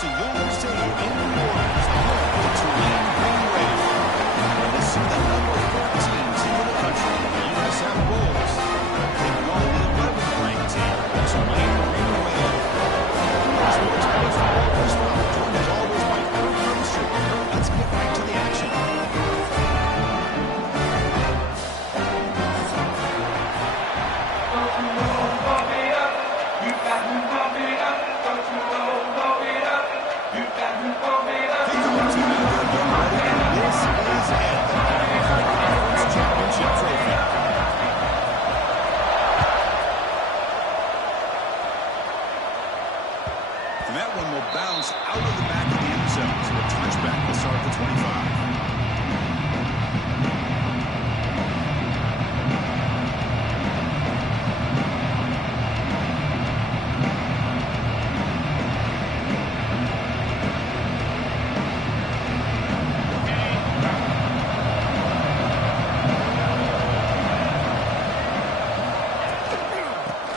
to Lumen Stadium in New Orleans, the home of the Tulane Green Wave. And this is the number 14 team in the country, the USF Bulls. They won the 11th ranked team, the Tulane Green Wave. Sports College Football Chris Rupp, joined as always by Kirk Herbstreit. Let's get back to the action. And that one will bounce out of the back of the end zone. So a touchback will start at the 25.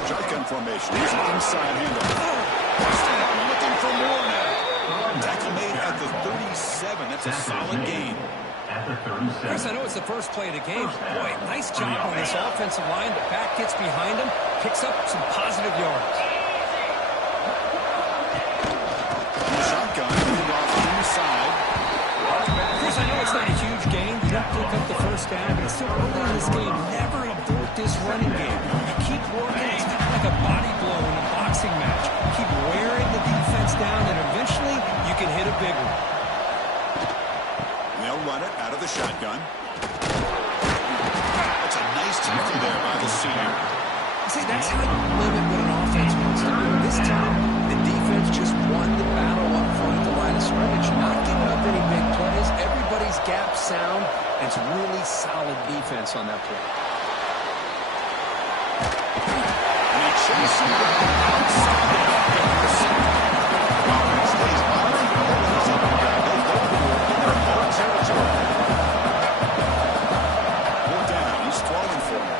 Shotgun formation. Here's an inside handoff. Looking for more now. Tackle made at the 37. That's a solid gain. Chris, I know it's the first play of the game. Boy, nice job on this offensive line. The back gets behind him, picks up some positive yards. Shotgun, off inside. Chris, I know it's not a huge gain. You don't pick up the first down, but it's still early in this game. Never abort this running game. You keep working. It's kind of like a body blow in a boxing match. Keep wearing the defense down, and eventually you can hit a big one. They'll run it out of the shotgun. That's a nice tackle there by the senior. See, that's how you limit what an offense wants to do. This time, the defense just won the battle up front at the line of scrimmage, not giving up any big plays. Everybody's gap sound, and it's really solid defense on that play. And he chases the ball outside the offense stays on the ball. He's up and down. They'll go for it in their own territory. Pulled down. He's throwing for him.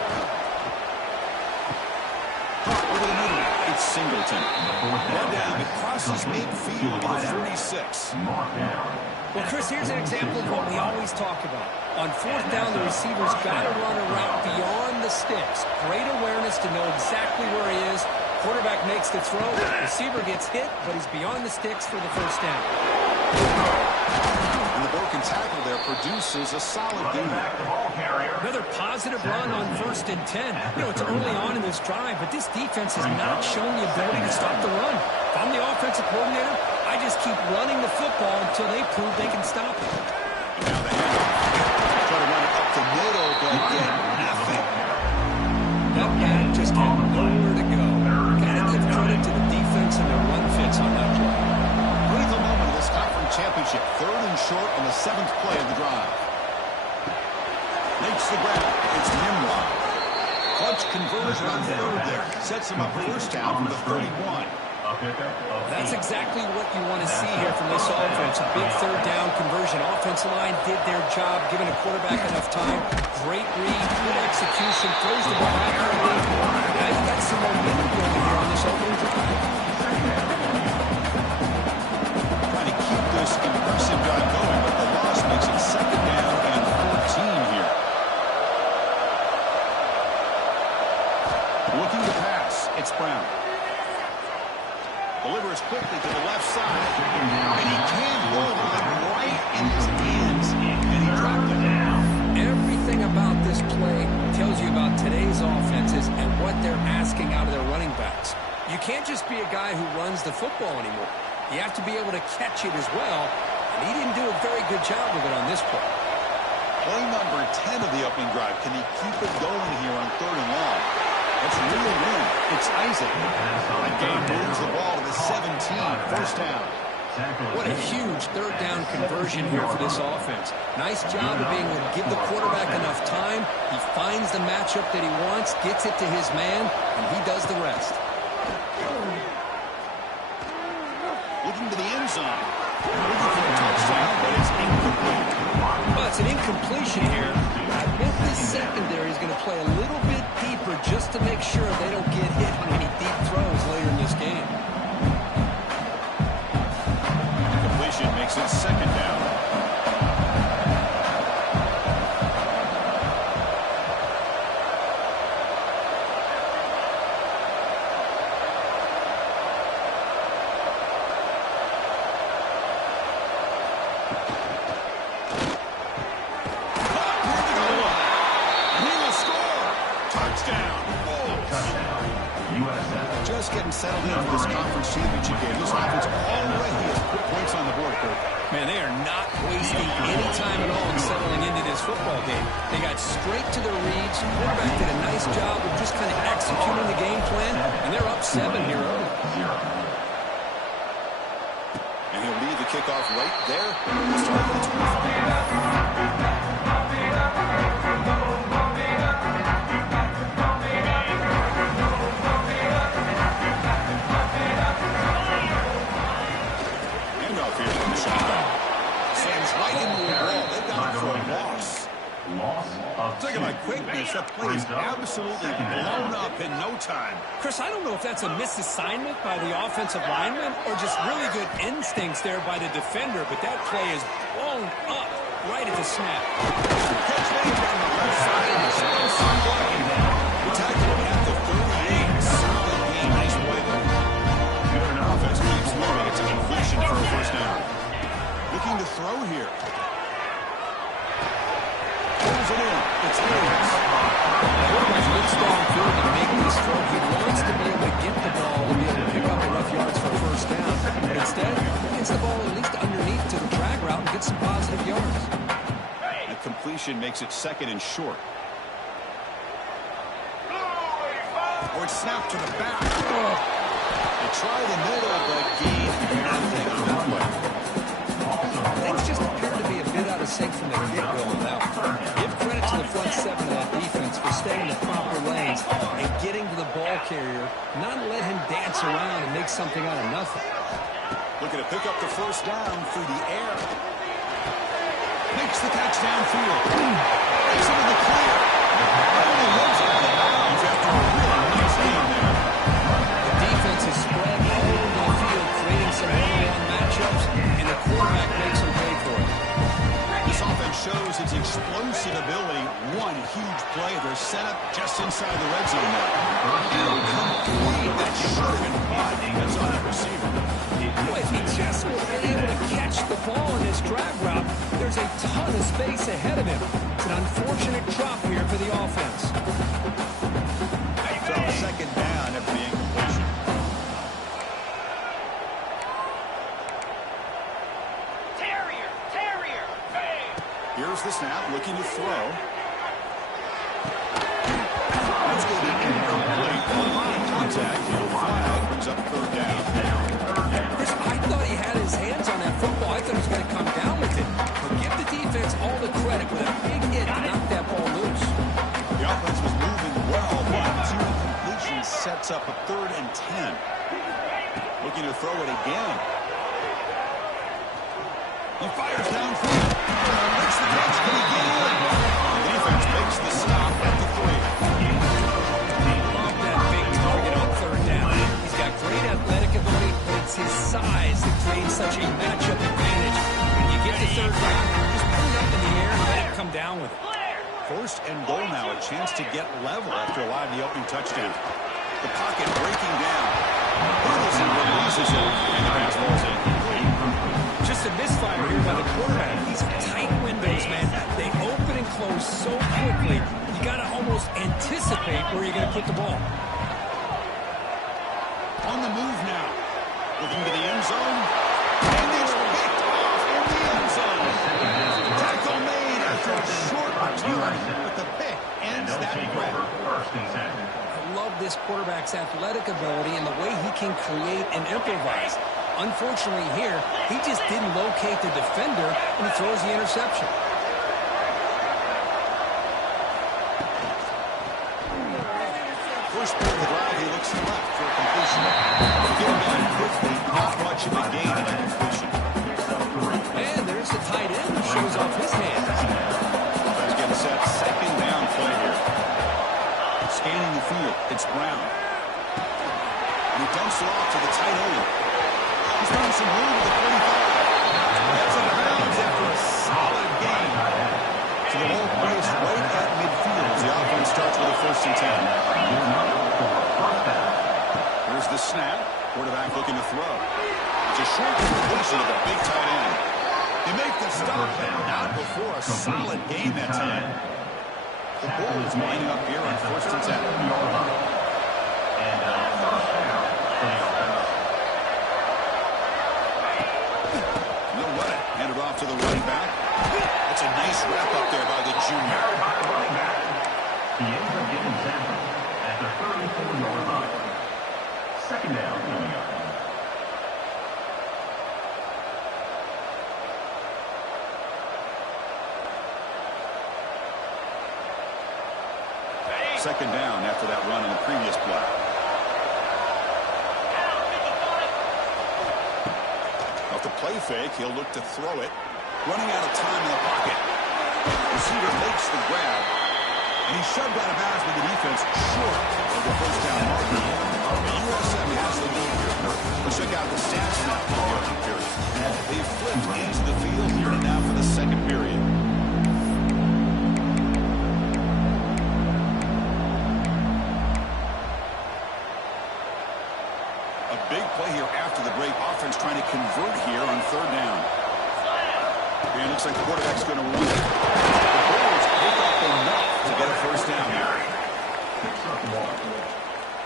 Over the middle. It's Singleton. One down. It crosses midfield to the 46. Well, Chris, here's an example of what we always talk about. On fourth down, the receiver's got to run a route beyond the sticks. Great awareness to know exactly where he is. Quarterback makes the throw. Receiver gets hit, but he's beyond the sticks for the first down. And the broken tackle there produces a solid gain. Another positive run on 1st and 10. You know, it's early on in this drive, but this defense has not shown the ability to stop the run. If I'm the offensive coordinator, I just keep running the football until they prove they can stop it. Now the handoff. Try to run it up the middle, but get nothing. That guy just had nowhere to go. Gotta give credit to the defense and their run fits on that play. Critical moment of this conference championship. 3rd and short on the 7th play of the drive. Makes the grab. It's Nimrod. Clutch conversion on 3rd there. Sets him up first down from the 31. That's exactly what you want to see here from this offense. A big 3rd down conversion. Offensive line did their job, giving a quarterback enough time. Great read, good execution, throws the ball accurately. Now you got some momentum going here on this opening drive. Trying to keep this impressive drive going, but the loss makes it 2nd down and 14 here. Looking to pass. It's Brown. Delivers quickly to the left side. And he can't hold it right in his hands. And he dropped it down. Everything about this play tells you about today's offenses and what they're asking out of their running backs. You can't just be a guy who runs the football anymore. You have to be able to catch it as well. And he didn't do a very good job of it on this play. Play number 10 of the opening drive. Can he keep it going here on 3rd and long? That's really win. It's Isaac. That game moves the ball to the 17. First down. What a huge 3rd down conversion here for this offense. Nice job of being able to give the quarterback enough time. He finds the matchup that he wants, gets it to his man, and he does the rest. Looking to the end zone. Looking for a touchdown, but it's incomplete. Well, it's an incompletion here. I bet this secondary is going to play a little bit deeper just to make sure they don't get hit on any deep throws later in this game. just getting settled in for this conference championship game. This offense already has put points on the board, Kurt. Man, they are not wasting any time at all in settling into this football game. They got straight to their reads. Quarterback did a nice job of just kind of executing the game plan, and they're up 7 here early. And he'll lead the kickoff right there. We'll start at the 25. Look at my quickness. That play is absolutely blown up in no time. Chris, I don't know if that's a misassignment by the offensive lineman or just really good instincts there by the defender, but that play is blown up right at the snap. Catch made on the left side. We're tackling at the 38. Solid game. Nice play there. Offense keeps moving. It's a completion for a first down. Looking to throw here. Pulls it in. It's Williams. Quarterback's good strong field to make this throw. He wants to be able to get the ball and be able to pick up enough yards for a first down. But instead, he gets the ball at least underneath to the drag route and gets some positive yards. That completion makes it second and short. Or it's snapped to the back. They try the middle, but gain nothing on that play. Things just appear to be a bit out of sync from the get-go now. Give credit to the front 7 of that defense for staying in the proper lanes and getting to the ball carrier, not let him dance around and make something out of nothing. Looking to pick up the first down through the air. Makes the catch downfield. Takes him in the clear. Only lives out of bounds after a really nice game there. The defense is spread all over the field, creating some one-on-one matchups, and the quarterback makes them pay for it. This offense shows its explosive ability. One huge play. They're set up just inside the red zone now. Complete that should have been caught. That's on that receiver. Boy, if he just would have been able to catch the ball in this drag route, there's a ton of space ahead of him. It's an unfortunate drop here for the offense. So second down after the incompletion. Here's the snap, looking to throw. That's going to be incomplete. Contact, no flag, brings up third down. Chris, I thought he had his hands on that football. I thought he was going to come down with it. But give the defense all the credit with a big hit to knock that ball loose. The offense was moving well, but two incompletions sets up a 3rd and 10. Looking to throw it again. He fires downfield. Makes the catch again. The defense makes the stop at the 3. Love that big target on 3rd down. He's got great athletic ability, but it's his size that creates such a matchup advantage. When you get to 3rd down, just put it up in the air and let it come down with it. 1st and goal now, a chance to get level after allowing the opening touchdown. The pocket breaking down. Peterson releases it, and the pass falls incomplete. Just a misfire here by the quarterback. These tight windows, man, they open and close so quickly, you got to almost anticipate where you're going to put the ball. On the move now. Looking to the end zone. And it's picked off in the end zone. Tackle made after a short return, but the pick ends that threat. I love this quarterback's athletic ability and the way he can create and improvise. Unfortunately here, he just didn't locate the defender and he throws the interception. First play of the drive, he looks left for a completion. Getting down quickly, not much of a gain in that completion. And there's the tight end who shows off his hands. Let's get set. Second down play here. Scanning the field, it's Brown. And he dumps it off to the tight end. He's found some room with the 45. That's out of bounds after a solid game. So the ball placed right at midfield as the offense starts with a 1st and 10. Here's the snap. Quarterback looking to throw. It's a short completion of the big tight end. They make the stop, but not before a solid game that time. The ball is lining up here on 1st and 10. second down after that run in the previous play. Off the play fake, he'll look to throw it. Running out of time in the pocket. Receiver makes the grab. And he's shoved out of bounds with the defense short of the first down marker. USM has the lead here. Let's check out the stats now for the opening period. They flipped into the field here and now for the second period. A big play here after the break. Offense trying to convert here on third down. And it looks like the quarterback's going to run it. The Bulls pick up enough to get a first down here.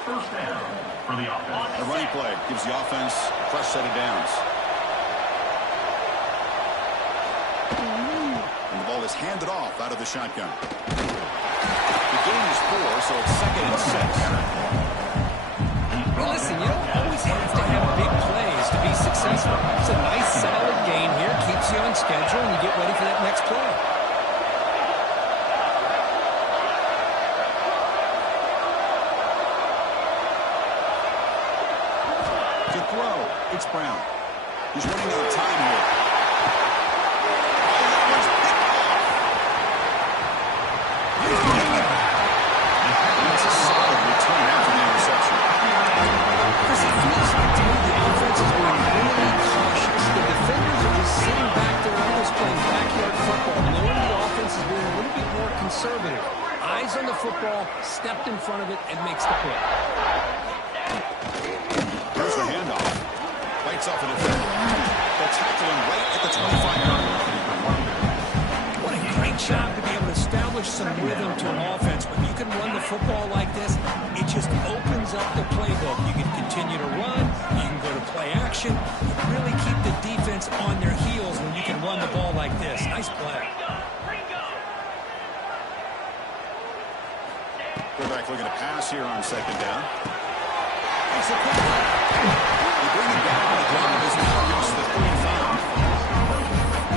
First down for the offense. A running play gives the offense a fresh set of downs. And the ball is handed off out of the shotgun. The gain is 4, so it's 2nd and 6. Well, listen, you don't always have to have big plays to be successful. It's a nice, solid gain here. Keeps you on schedule, and you get ready for that next play. To throw, it's Brown. He's running out of time here. Oh, that one's picked off. That's a solid return after the interception. Chris, it feels like to me the offense is being really cautious. The defenders are just sitting back there almost playing backyard football, knowing the offense is being a little bit more conservative. Eyes on the football, stepped in front of it, and makes the play. Here's the handoff. Bites off a defender. They'll tackle him right at the 25-yard line. What a great job to be able to establish some rhythm to an offense. When you can run the football like this, it just opens up the playbook. You can continue to run. You can go to play action. You really keep the defense on their heels when you can run the ball like this. Nice play. Quarterback looking to pass here on second down. It's a quick play. They bring him down. The clock is now reached the 35.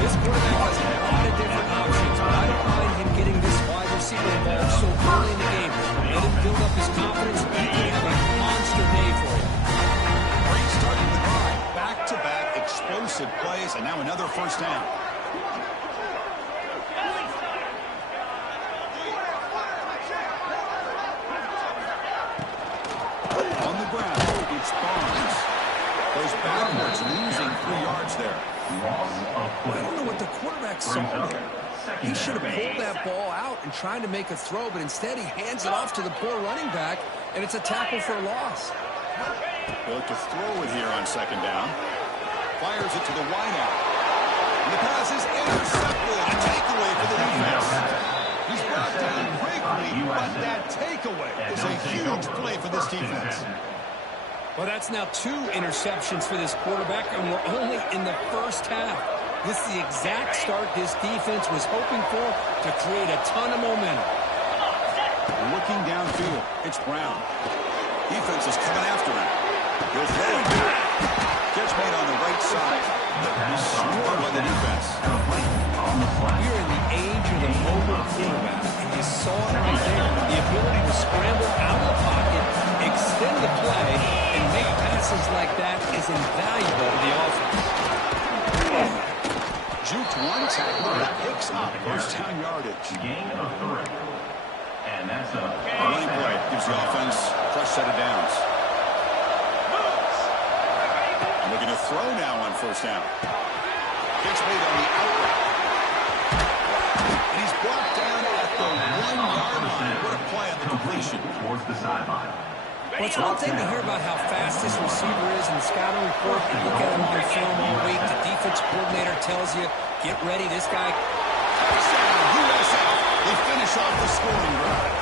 This quarterback has a lot of different options, but I don't mind him getting this wide receiver involved so early in the game. Let him build up his confidence. He can have a monster day for you. Great start to the drive. Back-to-back explosive plays, and now another first down. On the ground, it's Barnes. Goes backwards, losing 3 yards there. I don't know what the quarterback saw there. He should have pulled that ball out and tried to make a throw, but instead he hands it off to the poor running back, and it's a tackle for a loss. They'll look to throw it here on second down. Fires it to the wideout. And the pass is intercepted. A takeaway for the defense. He's brought down quickly, but that takeaway is a huge play for this defense. Well, that's now 2 interceptions for this quarterback, and we're only in the first half. This is the exact start this defense was hoping for to create a ton of momentum. Looking downfield, it's Brown. Defense is coming after him. He'll throw it. Catch made on the right side. He's swarmed by the defense. We're in the age of the mobile quarterback, and you saw it right there. The ability to scramble out of the pocket, extend the play, and make passes like that is invaluable to the offense. Juked one tackle that picks up first down yardage. Gain of 3. And that's a running play gives the offense a fresh set of downs. And looking to throw now on first down. Pitch made on the outlet. And he's brought down at the 1-yard line. What a play on the completion. towards the sideline. Well, it's one thing to hear about how fast this receiver is in the scouting report. You look at him on film all week. The defense coordinator tells you, get ready, this guy. Touchdown, USF. They finish off the scoring drive.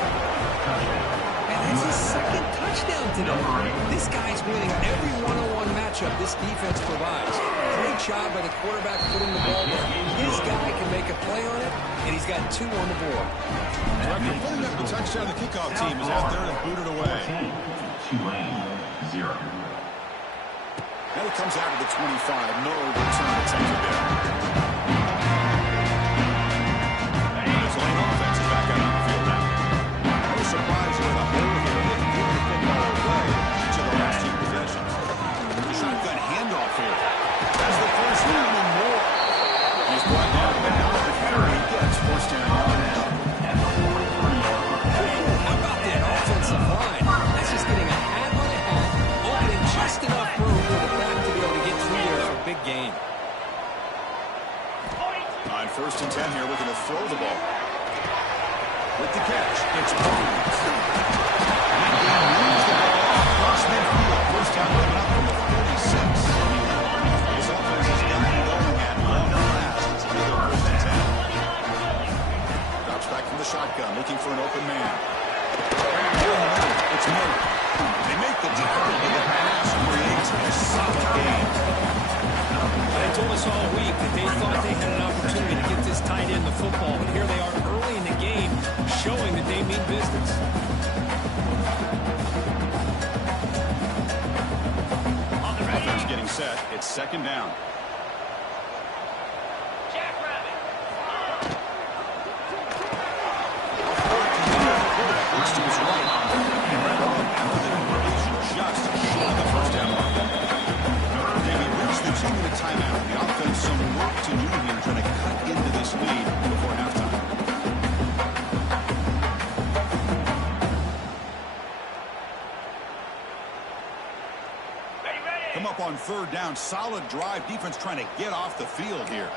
And that's his second touchdown today. This guy's winning every one-on-one matchup this defense provides. Great job by the quarterback putting the ball there. His guy can make a play on it, and he's got 2 on the board. After putting up the touchdown, the kickoff team is out there to boot it away. Tulane 0. Now he comes out of the 25. No return attempted there. And the Tulane offense is back out on the field now. No surprise First and 10 here, looking to throw the ball. With the catch, it's Jones. And he moves the ball across midfield. First down coming up from the 46. His offense has gotten going at long last. It's another first and 10. Drops back from the shotgun, looking for an open man. It's Murray. They make the tackle, but the pass creates a solid gain. They told us all week that they thought they had an opportunity to get this tight end the football, but here they are early in the game showing that they mean business. Offense getting set. It's second down. Looks to his right. And right on after the conversion just short of the first down mark. Okay, we reached the 2-minute timeout. The offense some work to do here trying to cut into this lead before halftime. Come up on third down. Solid drive. Defense trying to get off the field here.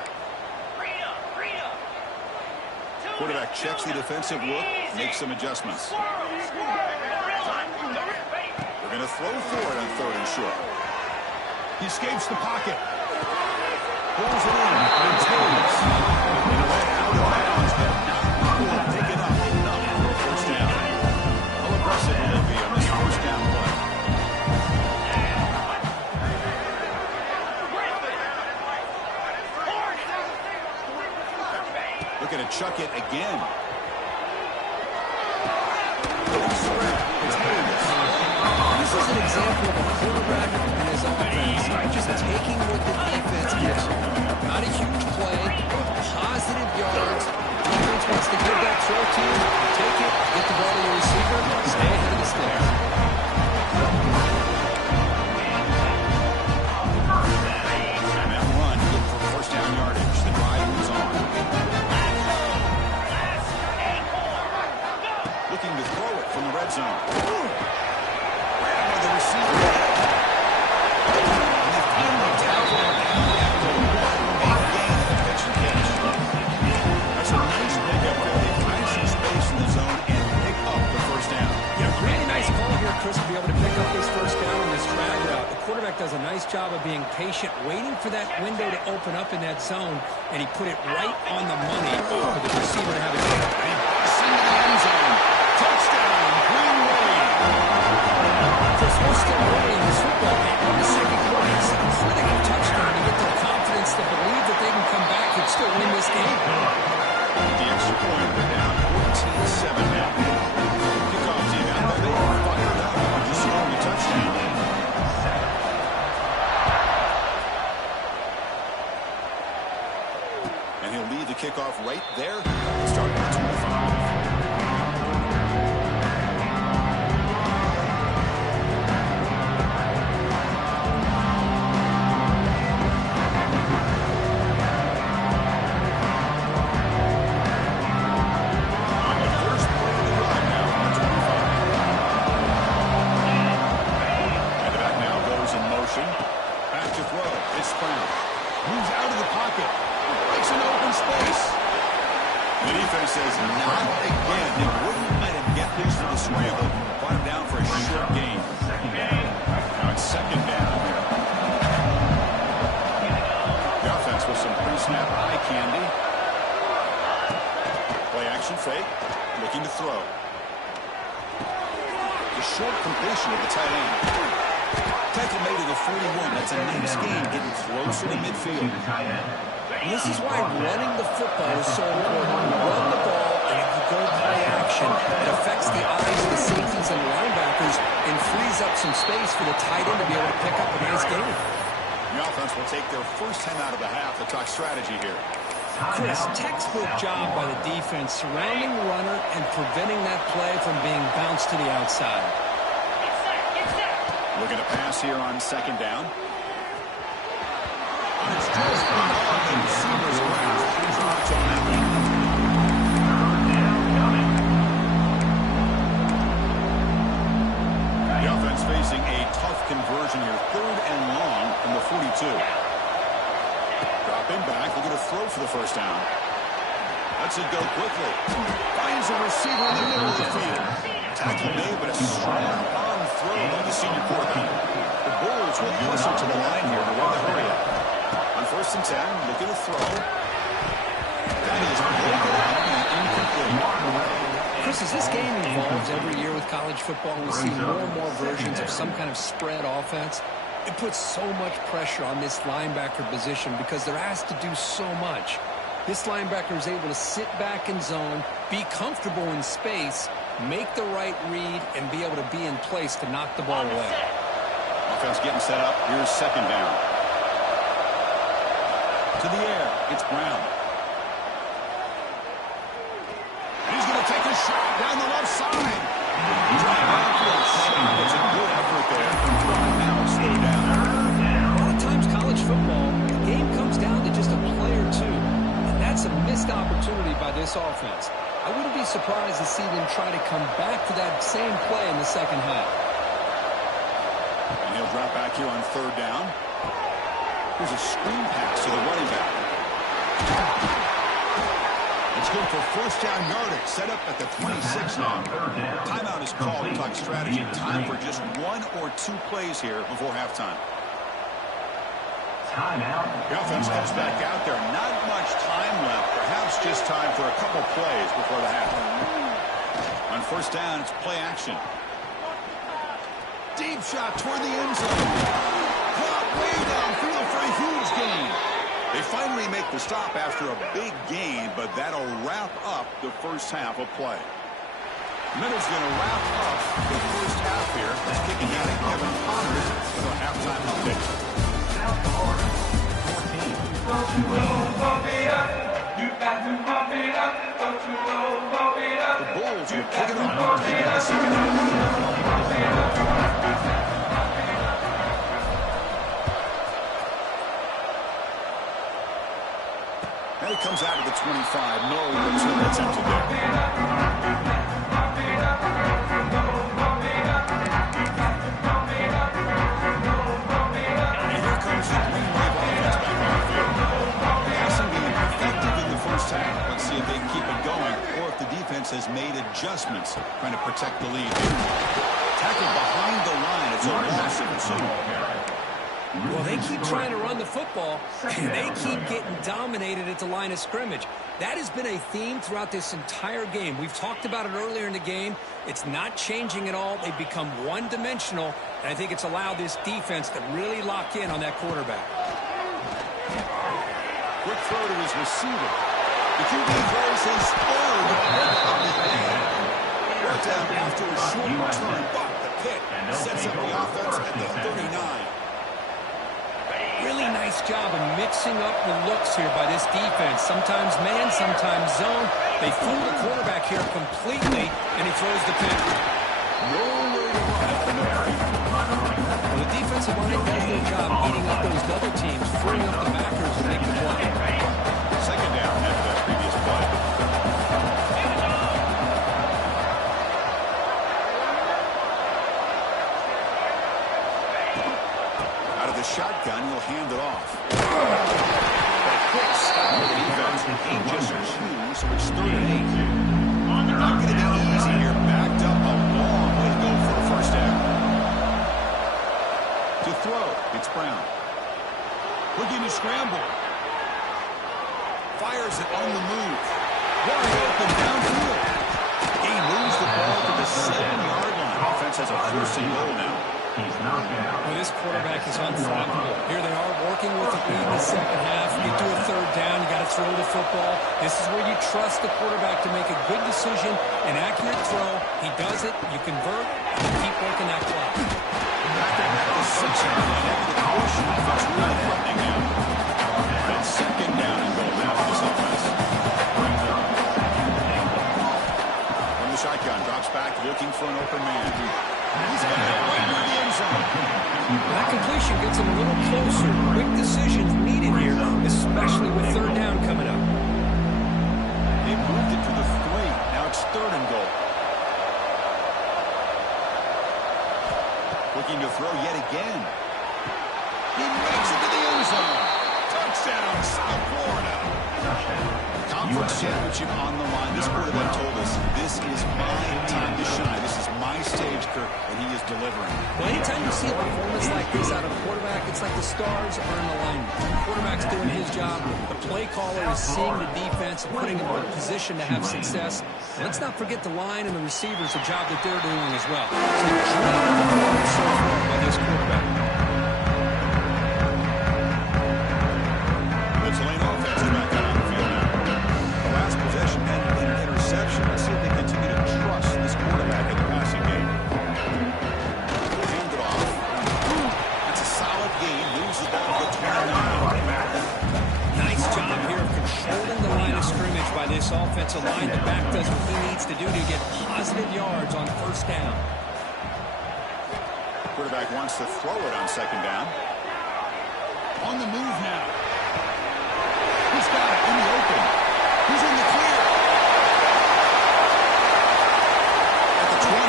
Quarterback checks the defensive look, makes some adjustments. We're going to throw for it on third and short. He escapes the pocket. Pulls it in. Maintains. And led out of bounds, but not before picking up enough for a first down. How aggressive will it be on this first down play? Looking to chuck it again. This is an example of a quarterback and his offense just taking what the defense gives him. Not a huge play, positive yards. Defense wants to give that throw to you. Take it, get the ball to the receiver, stay ahead of the sticks. And that run, look for first down yardage. The drive moves on. Looking to throw it from the red zone. Grabbed by the receiver. And they finally tackle him after a big gain of the pitch and catch. That's a nice pickup there. They find some space in the zone and pick up the first down. Yeah, really nice call here, Chris, to be able to pick up this first down on this drag route. The quarterback does a nice job of being patient, waiting for that window to open up in that zone, and he put it right on the money for the receiver to have a chance. And he busts into the end zone. Touchdown, Green Wave. Chris, we're still early in this football game. In the second quarter, it's a critical touchdown to get their confidence to believe that they can come back and still win this game. The extra point, we're down 14-7 now. Kickoff team out there. They are fired up. Just scoring a touchdown. And he'll lead the kickoff right there. Starting at 25. Says not again. They wouldn't let him get loose for the scramble. Brought him down for a short gain. Now it's second down. The offense with some pre-snap eye candy. Play action fake. Looking to throw. The short completion of the tight end. Tackle made to the 41. That's a nice gain, getting closer to midfield. And this is why running the football is so important. You run the ball, and if you go play action, it affects the eyes of the safeties and linebackers and frees up some space for the tight end to be able to pick up a nice gain. The offense will take their first time out of the half to talk strategy here. Chris, textbook job by the defense surrounding the runner and preventing that play from being bounced to the outside. Looking to pass here on second down. It's just beyond the receiver's grasp. He's not on that one. The offense facing a tough conversion here. Third and long from the 42. Dropping back, looking to throw for the first down. Lets it go quickly. Finds a receiver in the middle of the field. Tackle made, but a strong arm throw by the senior quarterback. The Bulls will push it to the line here to run the hurry up. On 1st and 10, look at the throw. That is broken and incomplete. Chris, as this game evolves every year with college football, we see more and more versions of some kind of spread offense. It puts so much pressure on this linebacker position because they're asked to do so much. This linebacker is able to sit back in zone, be comfortable in space, make the right read, and be able to be in place to knock the ball away. Offense getting set up. Here's 2nd down. To the air. It's Brown. And he's going to take a shot down the left side. Drive out for a shot. It's a good effort there. Now slow down. A lot of times college football, the game comes down to just a play or two. And that's a missed opportunity by this offense. I wouldn't be surprised to see them try to come back to that same play in the 2nd half. And he'll drop back here on 3rd down. Here's a screen pass to the running back. It's good for 1st down yardage. Set up at the 26 now. Timeout is called to talk strategy. Time for just 1 or 2 plays here before halftime. The offense comes back out there. Not much time left. Perhaps just time for a couple plays before the half. On 1st down, it's play action. Deep shot toward the end zone. Caught way downfield for a huge gain. They finally make the stop after a big gain, but that'll wrap up the 1st half of play. Middle's going to wrap up the 1st half here. He's kicking out at Kevin Connors with a halftime update. The Bulls will kick it off in the 2nd half. And it comes out of the 25. No return attempted there. And here comes the Green Wave offense back on the field. Passing being effective in the 1st half. Let's see if they can keep it going or if the defense has made adjustments trying to protect the lead. Tackled behind the line. It's a loss of 2. Well, they keep trying to run the football, and they keep getting dominated at the line of scrimmage. That has been a theme throughout this entire game. We've talked about it earlier in the game. It's not changing at all. They've become one-dimensional, and I think it's allowed this defense to really lock in on that quarterback. Quick throw to his receiver. The QB throws his third. Brought down after a short return, but the pick sets up the offense at the 39. Really nice job of mixing up the looks here by this defense. Sometimes man, sometimes zone. They fool the quarterback here completely, and he throws the pick. Nowhere to run. Well, the defensive line does their job eating up those double teams, freeing up the backers to make the play. 2nd down after that previous play. Out of the shotgun, he'll hand it off. A quick stop of the defense. Ain't just 2, so it's 3rd and 8. Not going to be easy here. Backed up a long way to go for a 1st down. To throw, it's Brown. Looking to scramble. Fires it on the move. Wide open downfield. He moves the ball to the 7-yard line. Offense has a 1st and goal now. Well, this quarterback is unflappable. Here they are working with the lead in the 2nd half. You get to a 3rd down, you got to throw the football. This is where you trust the quarterback to make a good decision, an accurate throw. He does it, you convert, and you keep working that clock. Back at the 6-yard line. The portion offense really happening now. That's 2nd down and goal now for this offense. From the shotgun, drops back, looking for an open man. He's got it right near the end zone. That completion gets him a little closer. Quick decisions needed here, especially with 3rd down coming up. They moved it to the 3. Now it's 3rd and goal. Looking to throw yet again. He makes it to the end zone. Touchdown. Touchdown, South Florida. Conference championship on the line. This quarterback told us, this is my time to shine. This is my stage, Kirk, and he is delivering. Well, anytime you see a performance like this out of a quarterback, it's like the stars are in alignment. The quarterback's doing his job. The play caller is seeing the defense and putting him in a position to have success. Let's not forget the line and the receivers, the job that they're doing as well. So the dream performance so far by this quarterback. The Tulane offense is back out on the field now. The last possession ended in an interception. Let's see if they continue to trust this quarterback in the passing game. We'll hand it off. That's a solid gain. Moves the ball to the 29. Nice job here of controlling the line of scrimmage by this offensive line. The back does what he needs to do to get positive yards on first down. Quarterback wants to throw it on second down. On the move now. He's got it in the open. He's in the clear. At the 20.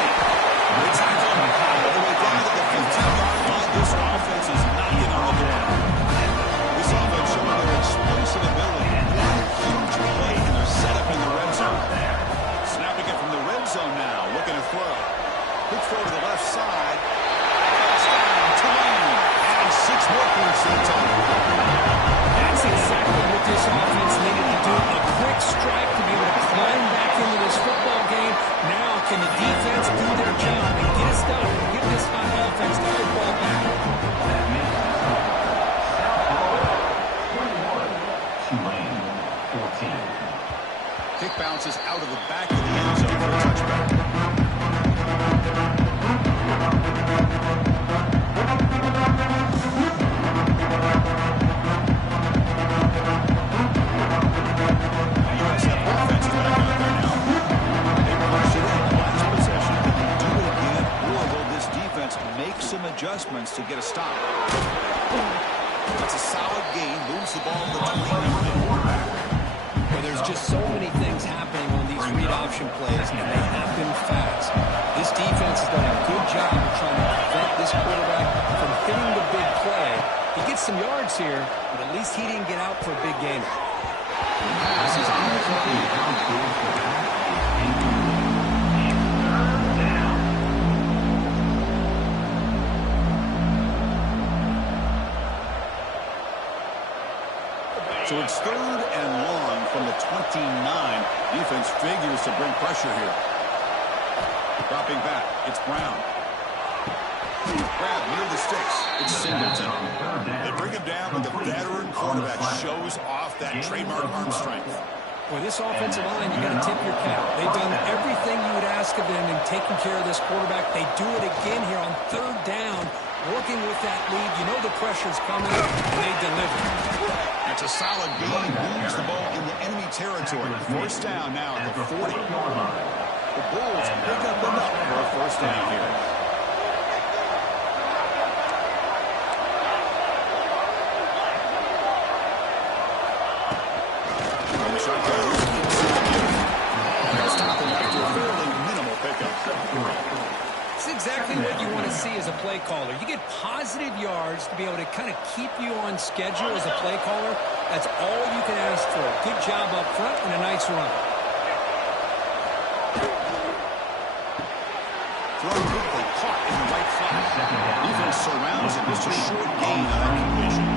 It's all the way down to the 15-yard line. This offense is knocking on the door. This offense showing their explosive ability. One huge play, and they're set up in the red zone. Snapping it from the red zone now. Looking to throw. Quick throw to the left side. Touchdown, Tulane. And 6 more points to the total. That's exactly what this offense needed to do. A quick strike to be able to climb back into this football game. Now can the defense do their job and get us done and give this hot offense the football back? Tulane, 14. Kick bounces out of the back of the end zone for a touchback. USF offense is back out there now. They push it in the last possession. Can they do it again, or will this defense make some adjustments to get a stop? That's a solid gain. Moves the ball to the 29. Well, there's just so many things happening on these read option plays, and they happen fast. This defense has done a good job of trying to prevent this quarterback from hitting the big play. He gets some yards here, but at least he didn't get out for a big game. This is So it's 3rd and long from the 29. Defense figures to bring pressure here. Dropping back, it's Brown. Grab near the sticks. It's Singleton. They bring him down, but the veteran quarterback shows off that trademark arm strength. Well, this offensive line, you got to tip your cap. They've done everything you would ask of them in taking care of this quarterback. They do it again here on 3rd down, working with that lead. You know the pressure's coming, and they deliver. That's a solid gain. Moves the ball in the enemy territory. First down now at the 40. The Bulls pick up enough for a first down here. It's exactly what you want to see as a play caller. You get positive yards to be able to kind of keep you on schedule as a play caller. That's all you can ask for. Good job up front and a nice run. Throw quickly, caught in the right flat. Defense surrounds it. Just a short gain on that completion.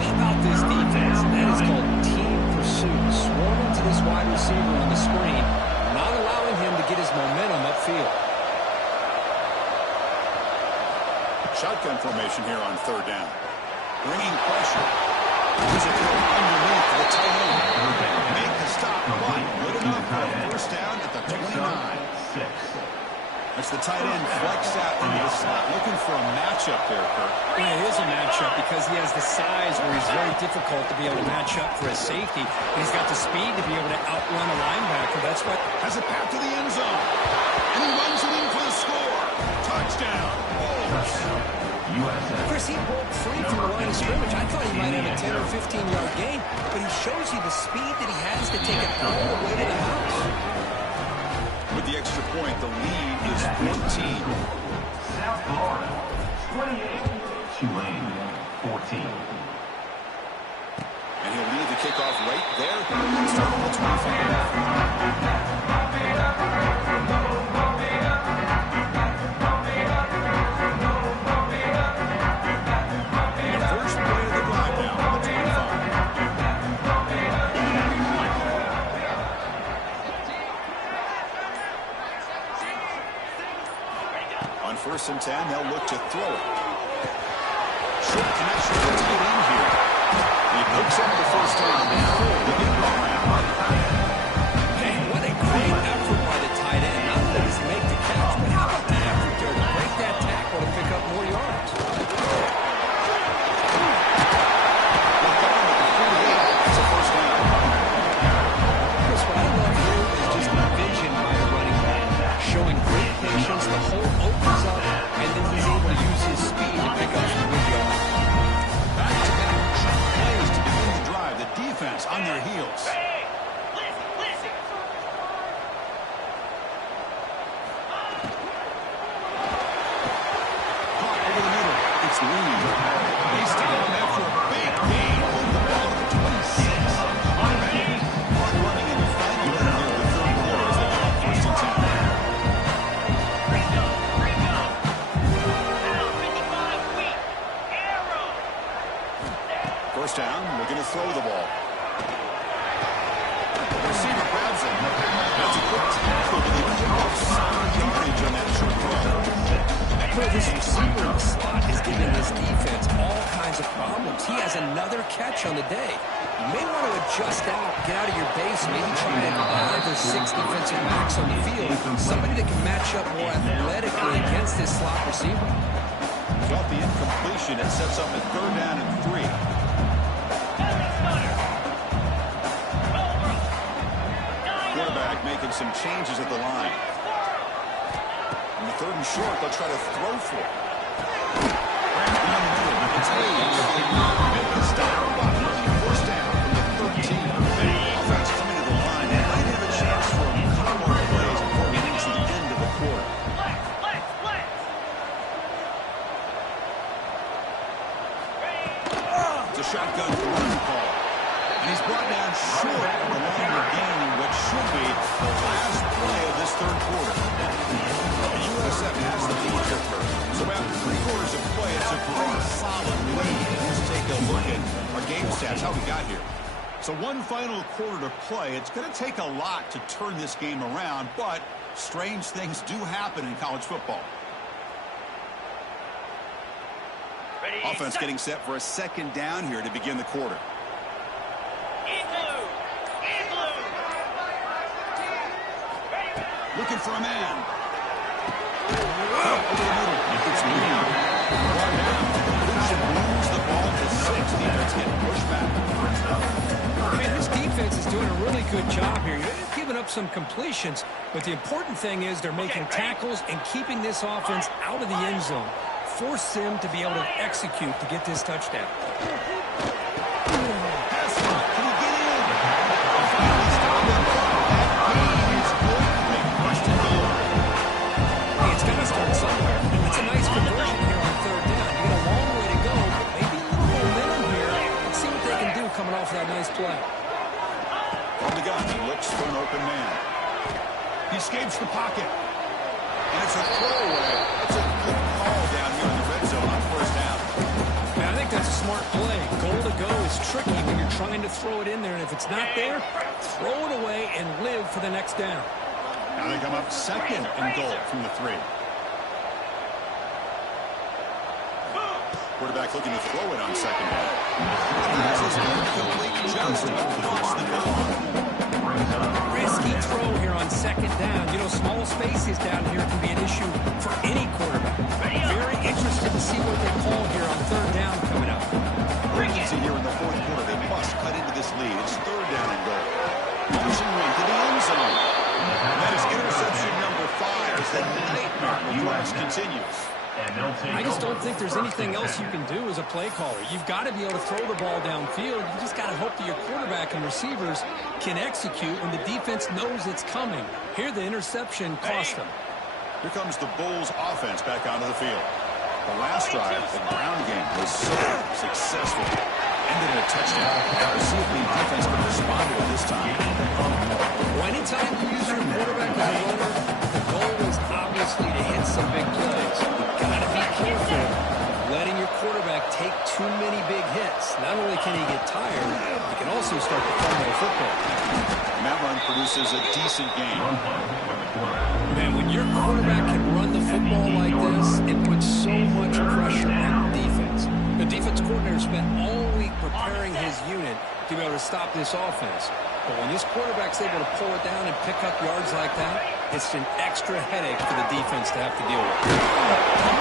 How about this defense? That is called team pursuit. Swarming to this wide receiver on the screen, not allowing him to get his momentum upfield. Shotgun formation here on 3rd down. Bringing pressure. There's a throw underneath to the tight end. Make the stop. One. Good enough for a first down at the 29. That's the tight end flexed out into the slot. Looking for a matchup there, Kirk. Yeah, it is a matchup because he has the size where he's very difficult to be able to match up for a safety. And he's got the speed to be able to outrun a linebacker. That's what Has a path to the end zone. And he runs it in for the score. Touchdown. Chris, he broke free from the line of scrimmage. I thought he might have a 10 or 15-yard gain, but he shows you the speed that he has to take it all the way to the house. With the extra point, the lead is 14. South Florida, 28. Tulane, 14. kickoff right there. Start on the 25. On 1st and 10, they'll look to throw it. Short connection to the tight end here. He picks up the first down before the big run around. Man, what a great effort by the tight end. Not only does he make the catch, but how about the effort there to break that tackle to pick up more yards? It's a first down. Chris, what I love here is just the vision by a running back. Showing great patience, the hole opens up, and then he's able to use his speed to pick up some good yards. Back-to-back plays to begin the drive. The defense on their heels. Caught over the middle. It's Lee. They stop him after a big gain over the ball at the 26. Hard running in the final minute here of the third quarter as they come up 1st and 10. First down, looking to throw the ball. The receiver grabs it. That's a quick tackle to the kickoff. Solid yardage on that short throw. Well, this receiver in the slot is giving this defense all kinds of problems. He has another catch on the day. You may want to adjust out, get out of your base, maybe try and 5 or 6 defensive backs on the field. Somebody that can match up more athletically against this slot receiver. Got the incompletion. It sets up a 3rd down and 3. Quarterback making some changes at the line. In the 3rd and short, they'll try to throw for it. It's Hayes. Make the stop. First down from the 13. Offense coming to the line. They might have a chance for a couple more plays before getting to the end of the quarter. It's a shotgun run call. And he's brought down short on the line of gaining what should be the last play of this 3rd quarter. The USF has the lead here. So after 3 quarters of play, it's a pretty solid lead. Let's take a look at our game stats, how we got here. So 1 final quarter to play. It's going to take a lot to turn this game around, but strange things do happen in college football. Offense getting set for a 2nd down here to begin the quarter. Looking for a man. Over the middle. It's Lee. Brought down. Should lose the ball to 6. Defense getting pushed back. Man, this defense is doing a really good job here. They're giving up some completions, but the important thing is they're making tackles and keeping this offense out of the end zone. Force them to be able to execute to get this touchdown. It's got to start somewhere. It's a nice conversion here on 3rd down. You got a long way to go, but maybe a little momentum here. Let's see what they can do coming off that nice play. From the gun, he looks for an open man. He escapes the pocket. And it's a throwaway. It's a good call down here in the red zone on 1st down. Man, I think that's a smart play. Goal to go is tricky when you're trying to throw it in there, and if it's not there, throw it away and live for the next down. Now they come up 2nd and goal from the 3. Quarterback looking to throw it on 2nd down. This is incomplete just across the goal. Risky throw here on 2nd down. You know, small spaces down here can be an issue for any quarterback. Very interested to see what they call here on 3rd down coming up. Urgency here in the 4th quarter. They must cut into this lead. It's 3rd down and goal. Launching one to the end zone. And that is interception number 5 as the nightmare of drives continues. I just don't think there's anything else you can do as a play caller. You've got to be able to throw the ball downfield. You just got to hope that your quarterback and receivers can execute when the defense knows it's coming. Here, the interception cost them. Here comes the Bulls offense back onto the field. The last drive, the ground game was so successful. Ended in a touchdown. Now we'll see if the defense can respond to it this time. Well, anytime you use your quarterback as a runner, the goal is obviously to hit some big plays. You've got to be careful letting your quarterback take too many big hits. Not only can he get tired, he can also start to fumble the football. And that run produces a decent gain. Man, when your quarterback can run the football like this, it puts so much pressure on the defense. The defense coordinator spent all week preparing his unit to be able to stop this offense. But when this quarterback's able to pull it down and pick up yards like that, it's an extra headache for the defense to have to deal with.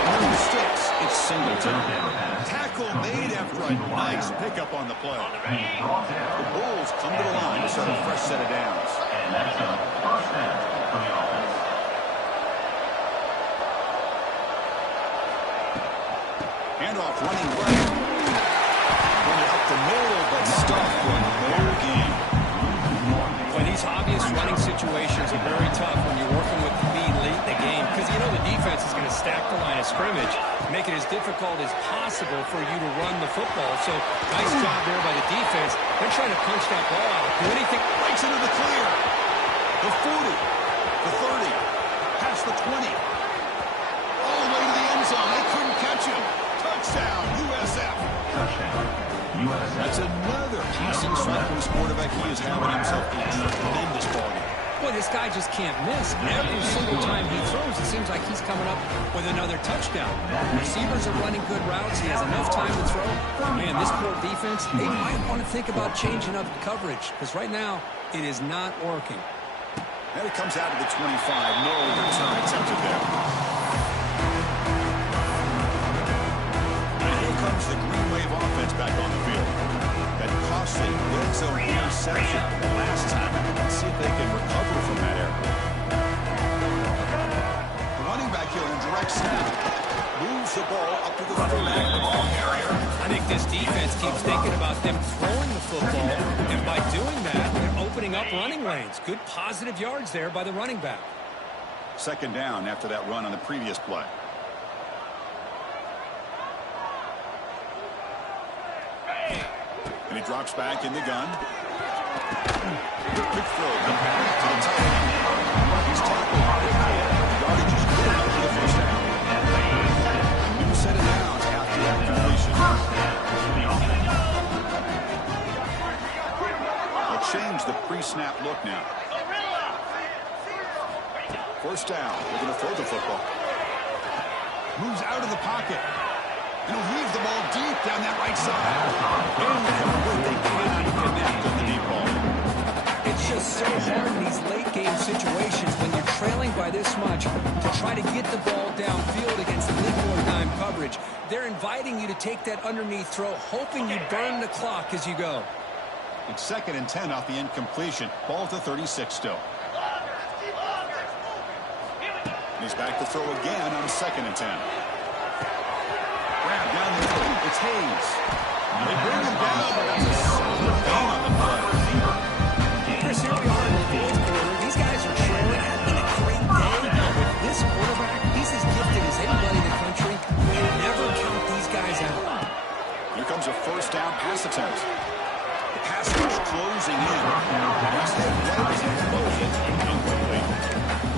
On the sticks, it's Singleton. Tackle made after a nice pickup on the play. The Bulls come to the line to start a fresh set of downs. And that's a first down for the offense. Handoff running right. Run it up the middle, but stuffed for no gain. When these obvious running situations are very tough when you're working with the lead late in the game, because you know the defense is going to stack the line of scrimmage, make it as difficult as possible for you to run the football. So nice job there by the defense. They're trying to punch that ball out. Do anything. Breaks into the clear. The 40, the 30, past the 20. All the way to the end zone. They couldn't catch him. Touchdown, USF. Touchdown, USF. That's another passing strike from his quarterback. He is having himself a tremendous ball game. Boy, this guy just can't miss. Every single time he throws, it seems like he's coming up with another touchdown. Receivers are running good routes. He has enough time to throw. Man, this poor defense, they might want to think about changing up coverage, because right now it is not working. And it comes out of the 25. No return attempted there. And here comes the Green Wave offense back on the field. That costly red zone interception last time. Let's see if they can recover from that error. The running back here in direct snap moves the ball up to the 30 the ball carrier. I think this defense keeps thinking about them throwing the football, and by doing that, they're opening up running lanes. Good positive yards there by the running back. Second down after that run on the previous play. And he drops back in the gun. Quick throw to the tight end. He's tackled quickly. The yardage is good enough for the first down. New set of downs after that completion. They'll change the pre-snap look now. First down. They're going to throw the football. Moves out of the pocket. And he'll heave the ball deep down that right side. And they cannot connect on the deep ball. It's just so hard in these late-game situations when you're trailing by this much to try to get the ball downfield against nickel or dime coverage. They're inviting you to take that underneath throw, hoping you burn the clock as you go. It's 2nd and 10 off the incompletion. Ball to 36 still. And he's back to throw again on 2nd and 10. Grab down the middle. It's Hayes. They bring him down, but that's a solid gain on the play. Chris, here we are in the fourth quarter. These guys are trailing, having a great day. Now with this quarterback, he's as gifted as anybody in the country. You never count these guys out. Here comes a first down pass attempt. The pass rush closing in. Instead, right as he throws it, incomplete.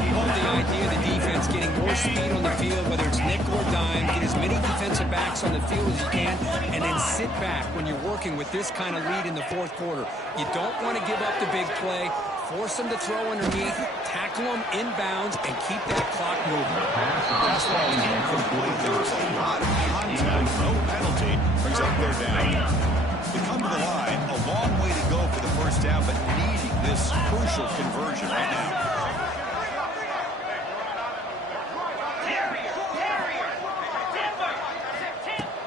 Love the idea of the defense getting more speed on the field, whether it's nickel or dime, get as many defensive backs on the field as you can, and then sit back when you're working with this kind of lead in the fourth quarter. You don't want to give up the big play, force them to throw underneath, tackle them inbounds, and keep that clock moving. That's why he's incomplete. There's a lot of contact, no penalty. Brings up their down. They come to the line, a long way to go for the first down, but needing this crucial conversion right now.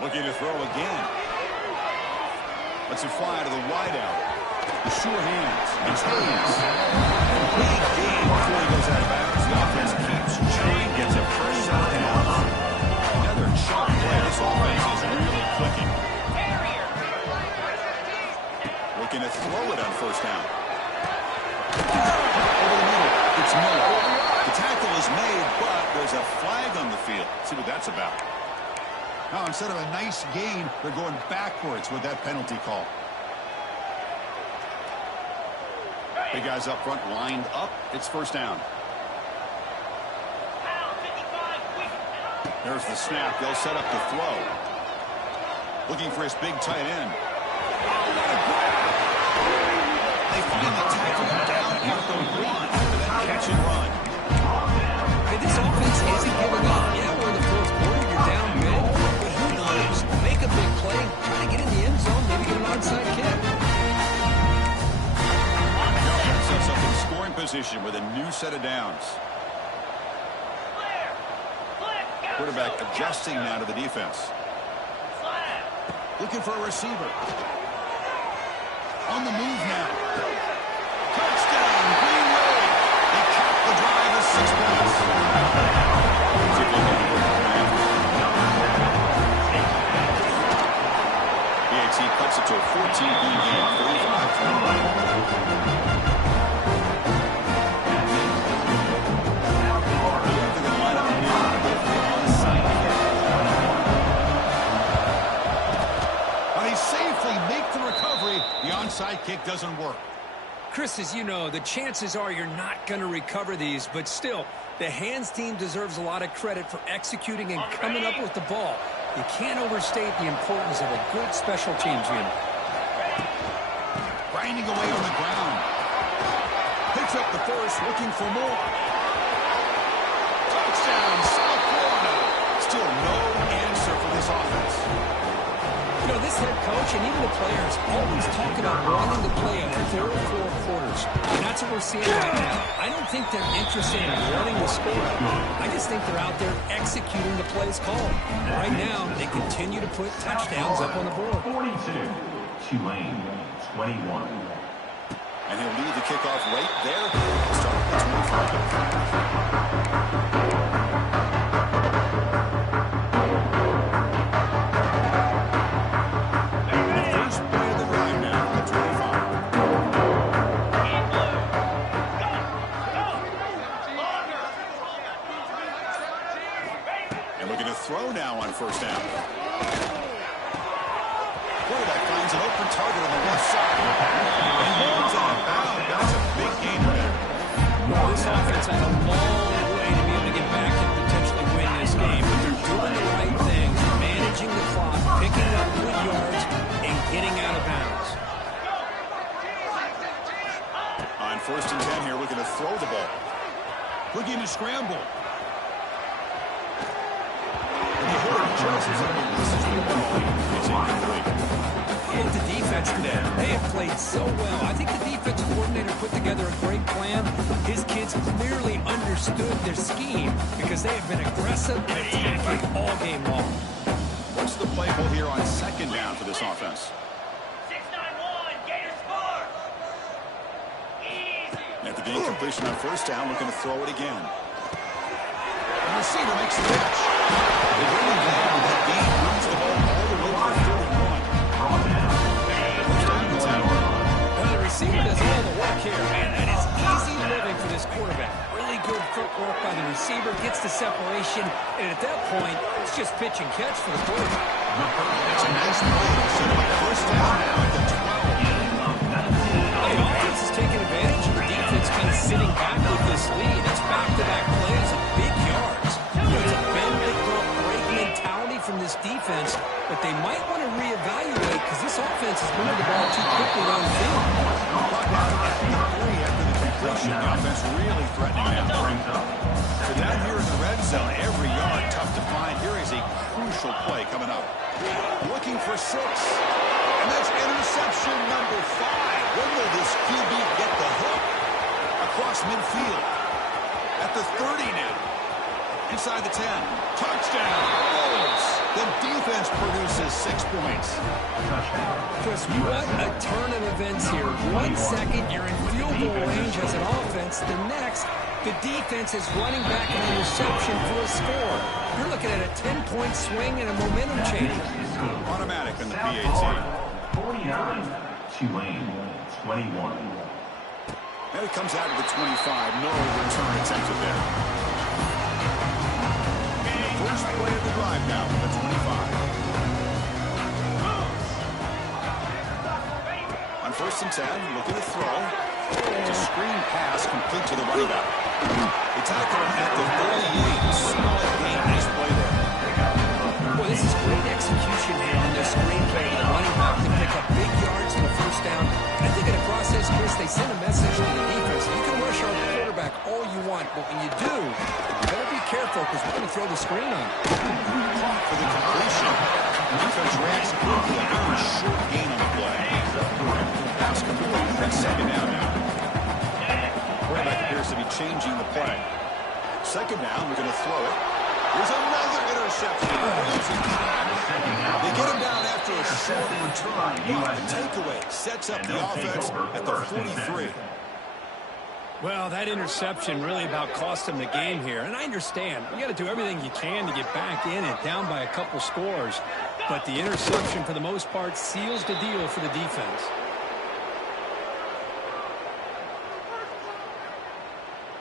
Looking to throw again. Lets it fly to the wideout. The sure hands. It's Hayes. Big game before he goes out of bounds. The offense keeps churning, gets a first set of downs. Another chunk play. This offense is really clicking. Looking to throw it on first down. Over the middle. It's Miller. The tackle is made, but there's a flag on the field. See what that's about. Now, instead of a nice gain, they're going backwards with that penalty call. Big guys up front lined up. It's first down. There's the snap. They'll set up the throw. Looking for his big tight end. They finally tackle him down at the one. That catch and run. Hey, this offense isn't giving up. Yeah, we're in the fourth quarter. You're down mid. But who knows? Make a big play. Try to get in the end zone. Maybe get an onside kick. Sets up in scoring position with a new set of downs. Quarterback adjusting now to the defense. Looking for a receiver. On the move now. Touchdown, Green Bay. They cap the drive with 6 points. BAT cuts it to a 14-point game, 35-21. The onside kick doesn't work. Chris, as you know, the chances are you're not going to recover these, but still, the hands team deserves a lot of credit for executing and coming up with the ball. You can't overstate the importance of a good special teams unit. Grinding away on the ground. Picks up the first, looking for more. Touchdown, South Florida. Still no answer for this offense. You know, this head coach and even the players always talk about wanting to play a full 4 quarters. And that's what we're seeing right now. I don't think they're interested in wanting to score. I just think they're out there executing the plays called. Right now, they continue to put touchdowns up on the board. 42, Tulane, 21. And he'll lead the kickoff right there. Start at the 25. Throw now on first down. Quarterback finds an open target on the left side. And moves out of bounds. That's a big gain there. Well, this offense has a long way to be able to get back and potentially win this game. But they're doing the right things, managing the clock, picking up good yards, and getting out of bounds. On first and 10 here, looking to throw the ball. Looking to scramble. And the defense today, they have played so well. I think the defensive coordinator put together a great plan. His kids clearly understood their scheme because they have been aggressive and attacking all game long. What's the play call here on second down for this offense? 6-9-1, Gators score. Easy. After the incompletion on first down, looking to throw it again. The receiver makes the catch. They really have that game, runs the ball all the way to 31. Well, the receiver does all the work here, man. That is easy living for this quarterback. Really good footwork by the receiver, gets the separation, and at that point, it's just pitch and catch for the quarterback. It's a nice play. Set up first down now at the 12. The offense is taking advantage of the defense kind of sitting back with this lead. It's back-to-back plays of big yards. It's a bend-it-break mentality from this defense, but they might want to reevaluate because this offense is moving the ball too quickly down the field. After the completion, the offense really threatening now. So down here in the red zone, every yard tough to find. Here is a crucial play coming up. Looking for 6. And that's interception number 5. When will this QB get the hook? Across midfield. At the 30 now. Inside the 10. Touchdown. Wolves. The defense produces 6 points. Chris, what a turn of events here. 1 second, you're in field goal range as an offense. The next, the defense is running back an interception for a score. You're looking at a 10-point swing and a momentum change. Automatic in the PAT. 49, Tulane, 21. And it comes out of the 25. No return attempted there. And the first play of the drive now from the 25. 1st and 10, looking to throw. It's a screen pass complete to the running back. They tackle him at the 38. Solid game. Nice play there. Boy, this is great execution here on this screen play. The running back to pick up big yards in the 1st down. And I think in the process, Chris, they send a message to the defense. You can rush our quarterback all you want, but when you do, you better be careful because we're going to throw the screen on you. Caught for the completion. The defense reacts quickly. A very short gain on the play. Pass complete. That's 2nd down now. Quarterback appears to be changing the play. 2nd down, we're going to throw it. There's another interception. They get him down after a short return. The takeaway sets up the offense at the 43. Well, that interception really about cost them the game here. And I understand. You got to do everything you can to get back in it, down by a couple scores. But the interception, for the most part, seals the deal for the defense.